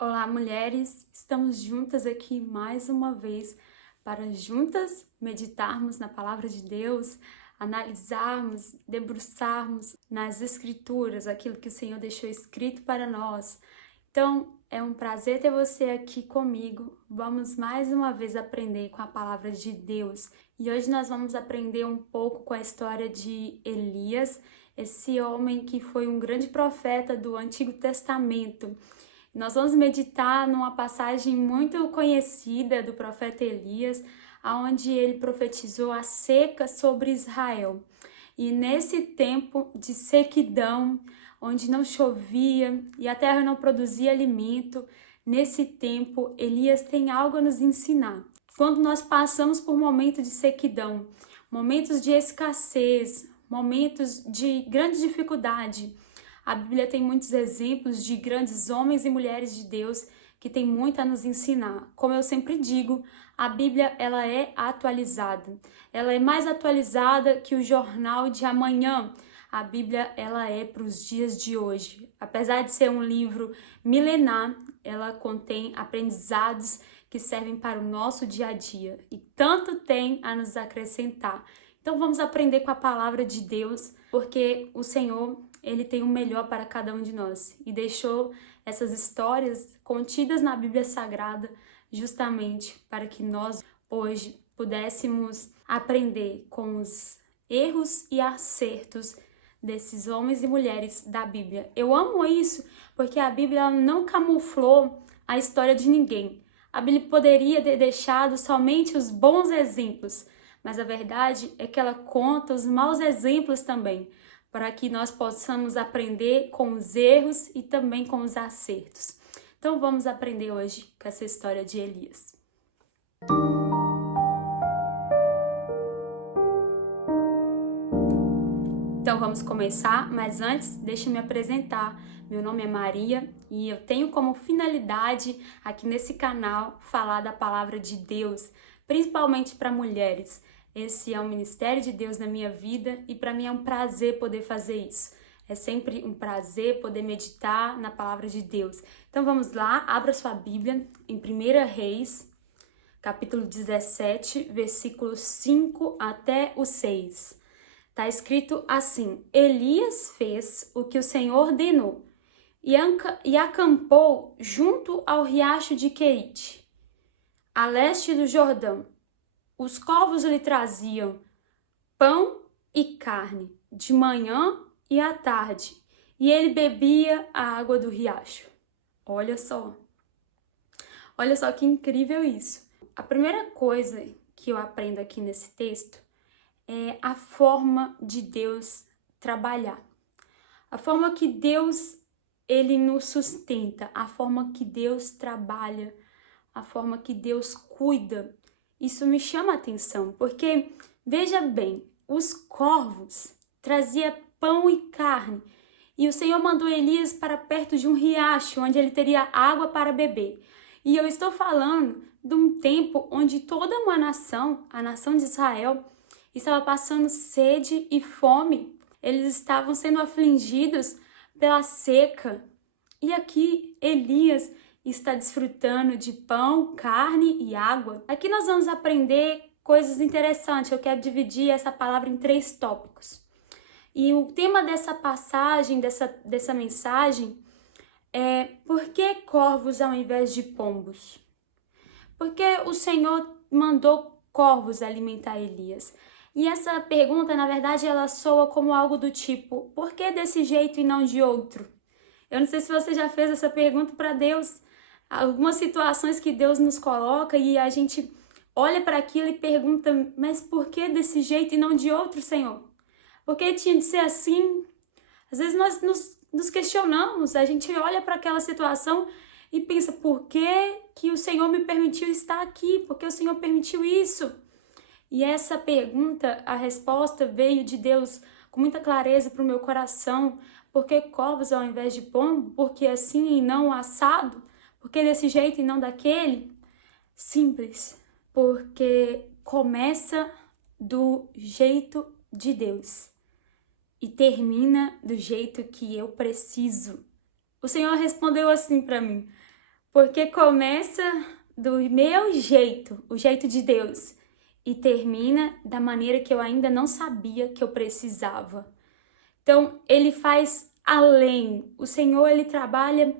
Olá, mulheres! Estamos juntas aqui mais uma vez para juntas meditarmos na Palavra de Deus, analisarmos, debruçarmos nas Escrituras, aquilo que o Senhor deixou escrito para nós. Então, é um prazer ter você aqui comigo. Vamos mais uma vez aprender com a Palavra de Deus. E hoje nós vamos aprender um pouco com a história de Elias, esse homem que foi um grande profeta do Antigo Testamento. Nós vamos meditar numa passagem muito conhecida do profeta Elias, onde ele profetizou a seca sobre Israel. E nesse tempo de sequidão, onde não chovia e a terra não produzia alimento, nesse tempo Elias tem algo a nos ensinar. Quando nós passamos por momentos de sequidão, momentos de escassez, momentos de grande dificuldade, a Bíblia tem muitos exemplos de grandes homens e mulheres de Deus que têm muito a nos ensinar. Como eu sempre digo, a Bíblia ela é atualizada. Ela é mais atualizada que o jornal de amanhã. A Bíblia ela é para os dias de hoje. Apesar de ser um livro milenar, ela contém aprendizados que servem para o nosso dia a dia e tanto tem a nos acrescentar. Então vamos aprender com a palavra de Deus, porque o Senhor ele tem o melhor para cada um de nós e deixou essas histórias contidas na Bíblia Sagrada justamente para que nós hoje pudéssemos aprender com os erros e acertos desses homens e mulheres da Bíblia. Eu amo isso porque a Bíblia não camuflou a história de ninguém. A Bíblia poderia ter deixado somente os bons exemplos, mas a verdade é que ela conta os maus exemplos também, para que nós possamos aprender com os erros e também com os acertos. Então vamos aprender hoje com essa história de Elias. Então vamos começar, mas antes deixa eu me apresentar. Meu nome é Maria e eu tenho como finalidade aqui nesse canal falar da palavra de Deus, principalmente para mulheres. Esse é um ministério de Deus na minha vida e para mim é um prazer poder fazer isso. É sempre um prazer poder meditar na palavra de Deus. Então vamos lá, abra sua Bíblia em 1 Reis, capítulo 17, versículos 5 até o 6. Está escrito assim: Elias fez o que o Senhor ordenou e acampou junto ao riacho de Querite, a leste do Jordão. Os corvos lhe traziam pão e carne, de manhã e à tarde, e ele bebia a água do riacho. Olha só que incrível isso. A primeira coisa que eu aprendo aqui nesse texto é a forma de Deus trabalhar. A forma que Deus ele nos sustenta, a forma que Deus trabalha, a forma que Deus cuida. Isso me chama a atenção, porque, veja bem, os corvos traziam pão e carne, e o Senhor mandou Elias para perto de um riacho, onde ele teria água para beber. E eu estou falando de um tempo onde toda uma nação, a nação de Israel, estava passando sede e fome. Eles estavam sendo afligidos pela seca. E aqui Elias está desfrutando de pão, carne e água. Aqui nós vamos aprender coisas interessantes. Eu quero dividir essa palavra em 3 tópicos. E o tema dessa passagem, dessa mensagem, é: por que corvos ao invés de pombos? Porque o Senhor mandou corvos alimentar Elias. E essa pergunta, na verdade, ela soa como algo do tipo: por que desse jeito e não de outro? Eu não sei se você já fez essa pergunta para Deus. Algumas situações que Deus nos coloca e a gente olha para aquilo e pergunta: mas por que desse jeito e não de outro, Senhor? Por que tinha de ser assim? Às vezes nós nos questionamos, a gente olha para aquela situação e pensa: por que o Senhor me permitiu estar aqui? Por que o Senhor permitiu isso? E essa pergunta, a resposta veio de Deus com muita clareza para o meu coração. Por que corvos ao invés de pombo? Por que assim e não assado? Por que desse jeito e não daquele? Simples. Porque começa do jeito de Deus e termina do jeito que eu preciso. O Senhor respondeu assim para mim: Porque começa do meu jeito, o jeito de Deus, e termina da maneira que eu ainda não sabia que eu precisava. Então, ele faz além. O Senhor, ele trabalha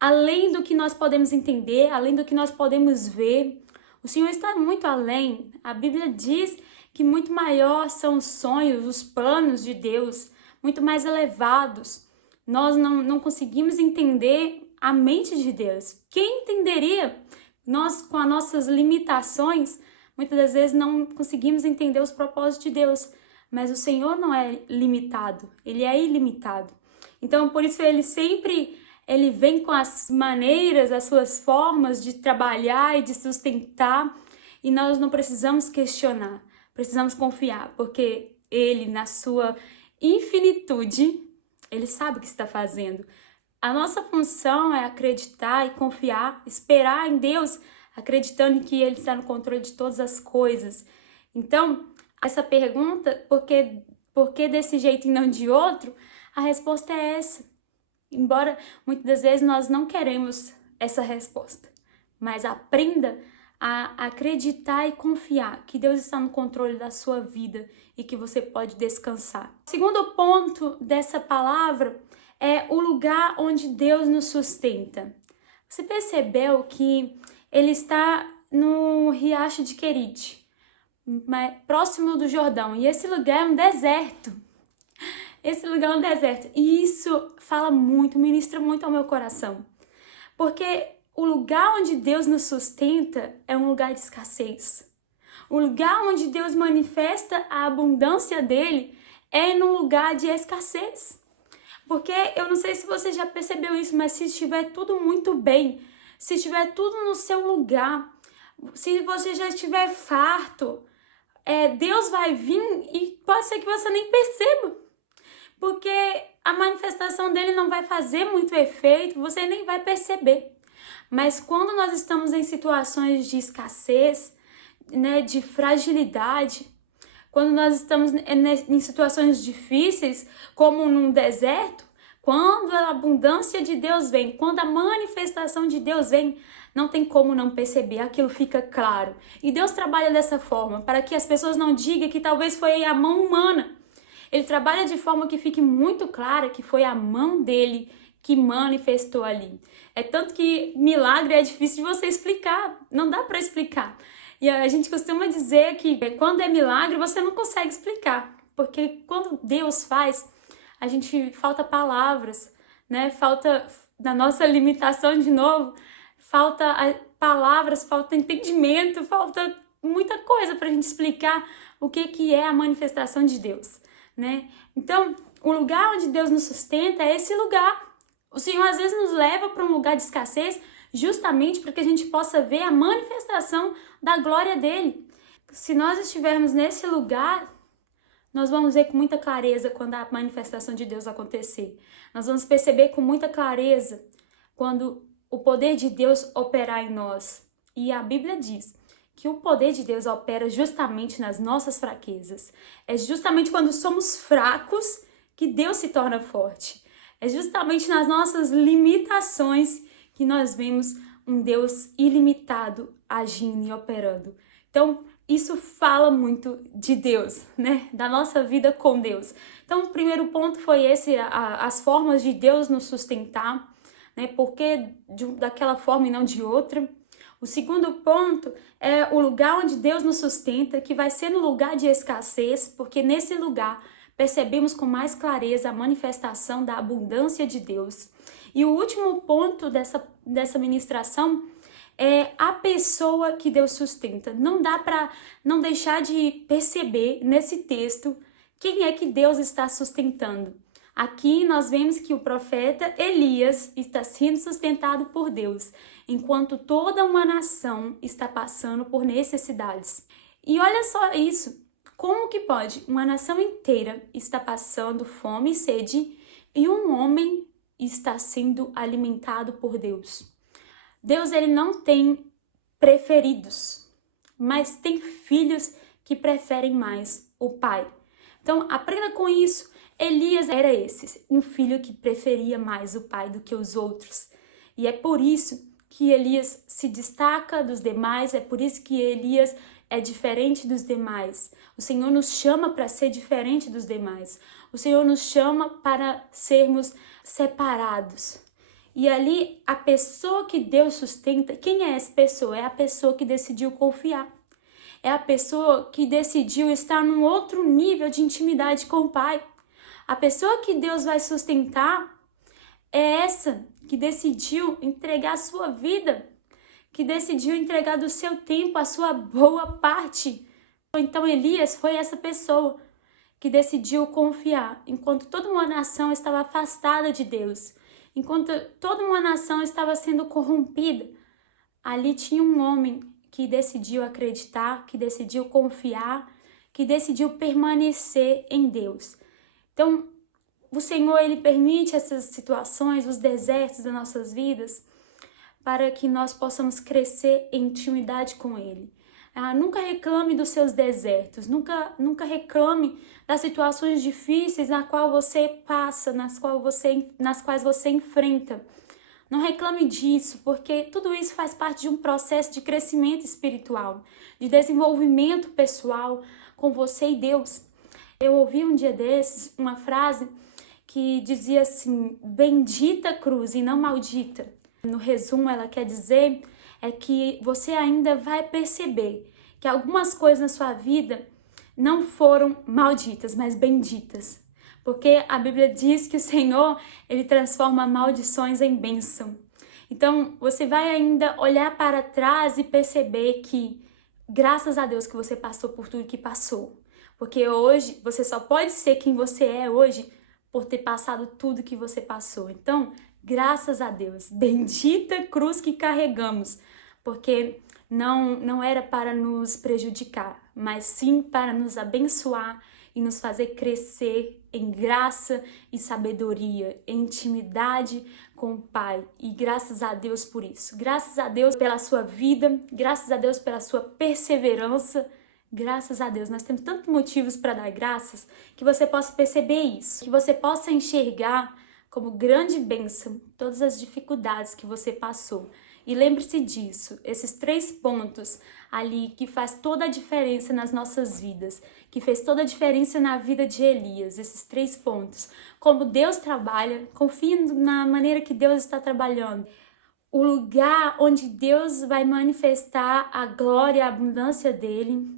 além do que nós podemos entender, além do que nós podemos ver. O Senhor está muito além. A Bíblia diz que muito maior são os sonhos, os planos de Deus, muito mais elevados. Nós não conseguimos entender a mente de Deus. Quem entenderia? Nós, com as nossas limitações, muitas das vezes não conseguimos entender os propósitos de Deus. Mas o Senhor não é limitado, ele é ilimitado. Então, por isso ele vem com as maneiras, as suas formas de trabalhar e de sustentar, e nós não precisamos questionar, precisamos confiar, porque ele, na sua infinitude, ele sabe o que está fazendo. A nossa função é acreditar e confiar, esperar em Deus, acreditando que ele está no controle de todas as coisas. Então, essa pergunta, por que desse jeito e não de outro? A resposta é essa. Embora muitas das vezes nós não queremos essa resposta, mas aprenda a acreditar e confiar que Deus está no controle da sua vida e que você pode descansar. O segundo ponto dessa palavra é o lugar onde Deus nos sustenta. Você percebeu que ele está no Riacho de Querite, próximo do Jordão, e esse lugar é um deserto. Esse lugar é um deserto. E isso fala muito, ministra muito ao meu coração. Porque o lugar onde Deus nos sustenta é um lugar de escassez. O lugar onde Deus manifesta a abundância dele é num lugar de escassez. Porque eu não sei se você já percebeu isso, mas se estiver tudo muito bem, se estiver tudo no seu lugar, se você já estiver farto, Deus vai vir e pode ser que você nem perceba. Porque a manifestação dele não vai fazer muito efeito, você nem vai perceber. Mas quando nós estamos em situações de escassez, né, de fragilidade, quando nós estamos em situações difíceis, como num deserto, quando a abundância de Deus vem, quando a manifestação de Deus vem, não tem como não perceber, aquilo fica claro. E Deus trabalha dessa forma, para que as pessoas não digam que talvez foi a mão humana. Ele trabalha de forma que fique muito clara que foi a mão dele que manifestou ali. É tanto que milagre é difícil de você explicar, não dá para explicar. E a gente costuma dizer que quando é milagre você não consegue explicar, porque quando Deus faz, a gente falta palavras, né? Falta, na nossa limitação de novo, falta palavras, falta entendimento, falta muita coisa para a gente explicar o que é a manifestação de Deus, né? Então, o lugar onde Deus nos sustenta é esse lugar. O Senhor às vezes nos leva para um lugar de escassez justamente para que a gente possa ver a manifestação da glória dele. Se nós estivermos nesse lugar, nós vamos ver com muita clareza quando a manifestação de Deus acontecer. Nós vamos perceber com muita clareza quando o poder de Deus operar em nós. E a Bíblia diz que o poder de Deus opera justamente nas nossas fraquezas. É justamente quando somos fracos que Deus se torna forte. É justamente nas nossas limitações que nós vemos um Deus ilimitado agindo e operando. Então, isso fala muito de Deus, né? Da nossa vida com Deus. Então, o primeiro ponto foi esse, as formas de Deus nos sustentar, né? Por que daquela forma e não de outra? O segundo ponto é o lugar onde Deus nos sustenta, que vai ser no lugar de escassez, porque nesse lugar percebemos com mais clareza a manifestação da abundância de Deus. E o último ponto dessa ministração é a pessoa que Deus sustenta. Não dá para não deixar de perceber nesse texto quem é que Deus está sustentando. Aqui nós vemos que o profeta Elias está sendo sustentado por Deus, enquanto toda uma nação está passando por necessidades. E olha só isso, como que pode uma nação inteira estar passando fome e sede e um homem está sendo alimentado por Deus? Deus, ele não tem preferidos, mas tem filhos que preferem mais o pai. Então, aprenda com isso. Elias era um filho que preferia mais o pai do que os outros. E é por isso que Elias se destaca dos demais, é por isso que Elias é diferente dos demais. O Senhor nos chama para ser diferente dos demais. O Senhor nos chama para sermos separados. E ali, a pessoa que Deus sustenta, quem é essa pessoa? É a pessoa que decidiu confiar. É a pessoa que decidiu estar num outro nível de intimidade com o Pai. A pessoa que Deus vai sustentar é essa que decidiu entregar a sua vida, que decidiu entregar do seu tempo a sua boa parte. Então Elias foi essa pessoa que decidiu confiar, enquanto toda uma nação estava afastada de Deus, enquanto toda uma nação estava sendo corrompida. Ali tinha um homem que decidiu acreditar, que decidiu confiar, que decidiu permanecer em Deus. Então, o Senhor, Ele permite essas situações, os desertos das nossas vidas, para que nós possamos crescer em intimidade com Ele. Nunca reclame dos seus desertos, nunca reclame das situações difíceis na qual você passa, nas quais você enfrenta. Não reclame disso, porque tudo isso faz parte de um processo de crescimento espiritual, de desenvolvimento pessoal com você e Deus. Eu ouvi um dia desses uma frase que dizia assim: bendita cruz e não maldita. No resumo, ela quer dizer que você ainda vai perceber que algumas coisas na sua vida não foram malditas, mas benditas. Porque a Bíblia diz que o Senhor, Ele transforma maldições em bênção. Então, você vai ainda olhar para trás e perceber que, graças a Deus que você passou por tudo que passou. Porque hoje, você só pode ser quem você é hoje por ter passado tudo que você passou. Então, graças a Deus, bendita cruz que carregamos, porque não era para nos prejudicar, mas sim para nos abençoar e nos fazer crescer em graça e sabedoria, em intimidade com o Pai. E graças a Deus por isso. Graças a Deus pela sua vida, graças a Deus pela sua perseverança. Graças a Deus, nós temos tantos motivos para dar graças, que você possa perceber isso, que você possa enxergar como grande bênção todas as dificuldades que você passou. E lembre-se disso, esses 3 pontos ali que faz toda a diferença nas nossas vidas, que fez toda a diferença na vida de Elias, esses 3 pontos. Como Deus trabalha, confie na maneira que Deus está trabalhando. O lugar onde Deus vai manifestar a glória e a abundância dele.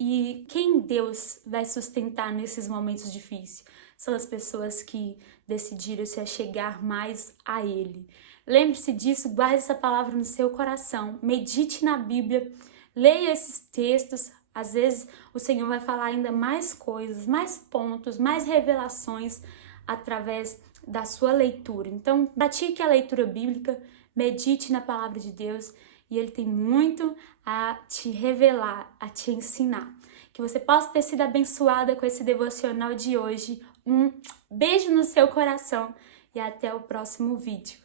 E quem Deus vai sustentar nesses momentos difíceis? São as pessoas que decidiram se achegar mais a Ele. Lembre-se disso, guarde essa palavra no seu coração, medite na Bíblia, leia esses textos. Às vezes o Senhor vai falar ainda mais coisas, mais pontos, mais revelações através da sua leitura. Então, pratique a leitura bíblica, medite na palavra de Deus e Ele tem muito a te revelar, a te ensinar. Que você possa ter sido abençoada com esse devocional de hoje. Um beijo no seu coração e até o próximo vídeo.